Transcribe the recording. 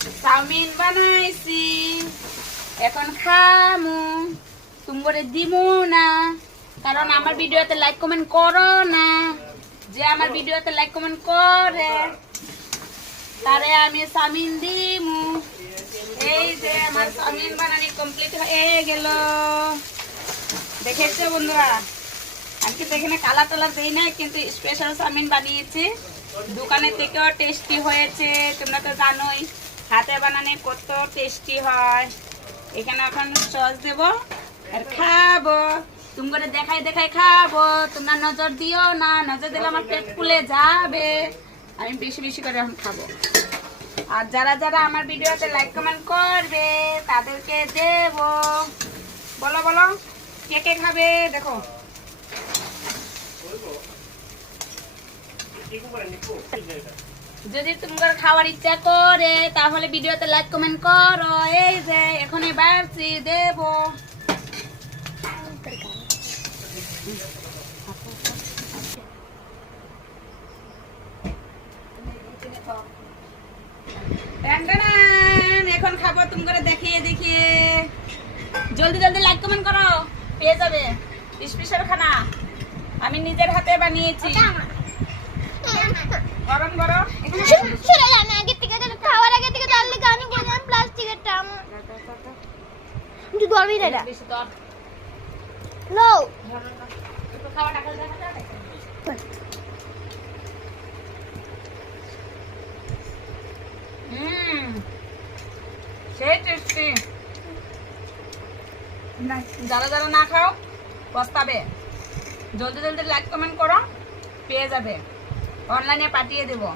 Chowmein বানাইছি, এখন খামু। তোমারে দিমু না, কারণ আমার ভিডিওতে লাইক কমেন্ট করো না। যে আমার ভিডিওতে লাইক কমেন্ট করে তারে আমি চাউমিন দিমু। এই যে আমার চাউমিন বানানি কমপ্লিট হয়ে গেল। দেখেছো বন্ধুরা, আমি কিন্তু এখানে কালার টালার দিই না, কিন্তু স্পেশাল চাউমিন বানিয়েছি। দোকানের থেকেও টেস্টি হয়েছে, তোমরা তো জানোই হাতে বানানো কত টেস্টি হয়। এখানে এখন সস দেবো আর খাবো। তোমরা দেখাই দেখাই খাবো, তোমরা নজর দিও না, নজর দিলে আমার পেট ফুলে যাবে। আমি বেশি বেশি করে এখন খাবো। আর যারা যারা আমার ভিডিওতে লাইক কমেন্ট করবে তাদেরকে দেব। বলো বলো, কে কে খাবে? দেখো যদি তোমার খাওয়ার ইচ্ছা করে তাহলে ভিডিওতে লাইক কমেন্ট করো। এই যে এখনই বাড়ছি দেব। এখন খাবো তোমরা দেখিয়ে দেখিয়ে। জলদি জলদি লাইক কমেন্ট করো, পেয়ে যাবে স্পেশাল খানা। আমি নিজের হাতে বানিয়েছি, গরম গরম। খাওয়ার আগে থেকে তার লেগে আমি বললাম প্লাস্টিকের টাম দুধ আমি রেডা লো খাওয়া টাকা দেখা যাবে। সেই টেস্টি। যারা যারা না খাও পস্তাবে। জলদি জলদি লাইক কমেন্ট করো, পেয়ে যাবে। অনলাইনে পাঠিয়ে দেবো।